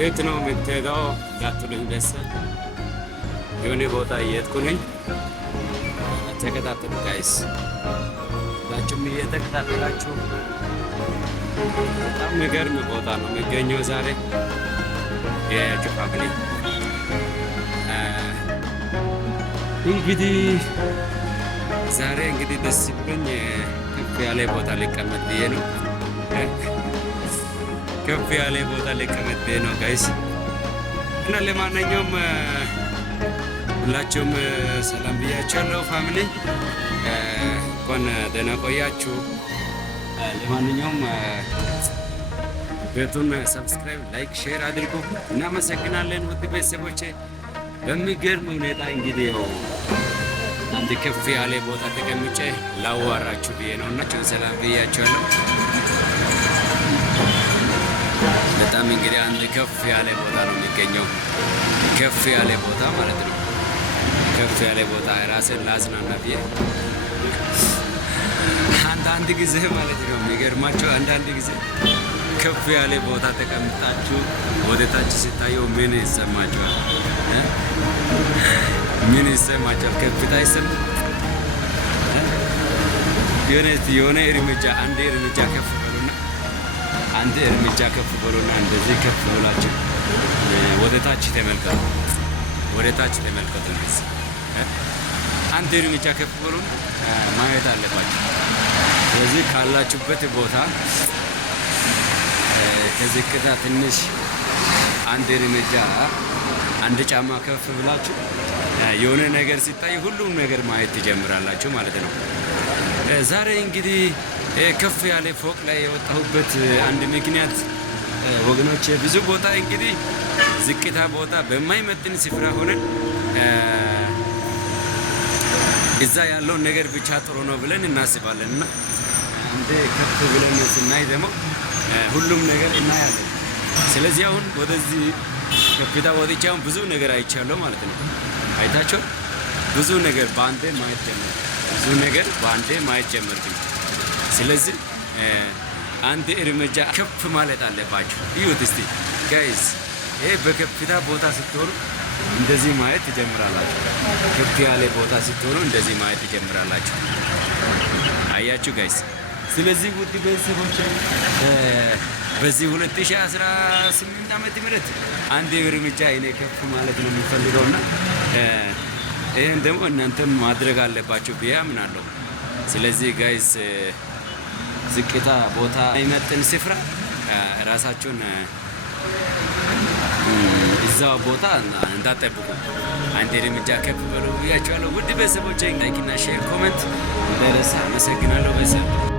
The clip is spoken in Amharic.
የት ነው የምትሄደው እንዳትሉኝ ቤተሰብ የሆነ ቦታ እየሄድኩ ነኝ። ተከታተሉ ጋይስ፣ ሁላችሁም እየተከታተላችሁ። በጣም የሚገርም ቦታ ነው የሚገኘው ዛሬ የጁ ፋሚሊ። እንግዲህ ዛሬ እንግዲህ ደስ ብሎኝ ከፍ ያለ ቦታ ሊቀመጥ ብዬ ነው። ከፍ ያለ ቦታ ሊቀመጥ ብዬ ነው ጋይስ። እና ለማንኛውም ሁላችሁም ሰላም ብያችኋለሁ ፋሚሊ፣ እንኳን ደህና ቆያችሁ። ለማንኛውም ቤቱን ሰብስክራይብ፣ ላይክ፣ ሼር አድርጉ። እናመሰግናለን ውድ ቤተሰቦቼ። በሚገርም ሁኔታ እንግዲህ ያው አንድ ከፍ ያለ ቦታ ተቀምጬ ላዋራችሁ ብዬ ነው እና ሰላም ብያችኋለሁ። በጣም እንግዲህ አንድ ከፍ ያለ ቦታ ነው የሚገኘው። ከፍ ያለ ቦታ ማለት ነው። ከፍ ያለ ቦታ ራስን ላዝናና ብዬ አንዳንድ ጊዜ ማለት ነው የሚገርማቸው፣ አንዳንድ ጊዜ ከፍ ያለ ቦታ ተቀምጣችሁ ወደ ታች ሲታየው ምን ይሰማችኋል? ምን ይሰማችኋል? ከፍታ ይሰማል። የሆነ እርምጃ አንድ እርምጃ ከፍ በሉና አንድ እርምጃ ከፍ በሉና እንደዚህ ከፍ ብላችሁ ወደ ታች ተመልከቱ። ወደ ታች ተመልከቱ። አንድ እርምጃ ከፍ በሉና ማየት አለባችሁ። ስለዚህ ካላችሁበት ቦታ ከዝቅታ ትንሽ አንድ እርምጃ አንድ ጫማ ከፍ ብላችሁ የሆነ ነገር ሲታይ ሁሉም ነገር ማየት ትጀምራላችሁ ማለት ነው። ዛሬ እንግዲህ ከፍ ያለ ፎቅ ላይ የወጣሁበት አንድ ምክንያት ወገኖች፣ ብዙ ቦታ እንግዲህ ዝቅታ ቦታ በማይመጥን ስፍራ ሆነን እዛ ያለውን ነገር ብቻ ጥሩ ነው ብለን እናስባለን እና አንዴ ከፍ ብለን ስናይ ደግሞ ሁሉም ነገር እናያለን። ስለዚህ አሁን ወደዚህ ከፍታ ወጥቼ አሁን ብዙ ነገር አይቻለሁ ማለት ነው። አይታችሁ ብዙ ነገር በአንዴ ማየት ጀመርኩ። ብዙ ነገር በአንዴ ማየት ጀመርኩኝ። ስለዚህ አንድ እርምጃ ከፍ ማለት አለባችሁ። እዩት እስቲ ጋይስ፣ ይሄ በከፍታ ቦታ ስትሆኑ እንደዚህ ማየት ትጀምራላችሁ። ከፍ ያለ ቦታ ስትሆኑ እንደዚህ ማየት ትጀምራላችሁ። አያችሁ ጋይስ። ስለዚህ ውድ ቤተሰቦች በዚህ 2018 ዓመተ ምህረት አንድ እርምጃ እኔ ከፍ ማለት ነው የምፈልገውና ይህን ደግሞ እናንተም ማድረግ አለባችሁ ብዬ አምናለሁ። ስለዚህ ጋይስ ዝቅታ ቦታ አይመጥን ስፍራ ራሳችሁን እዛ ቦታ እንዳጠብቁ አንድ እርምጃ ከፍ በሉ ብያችኋለሁ። ውድ ቤተሰቦቼ ላይክና ሼር ኮሜንት እንዳይረሳ። አመሰግናለሁ ቤተሰብ።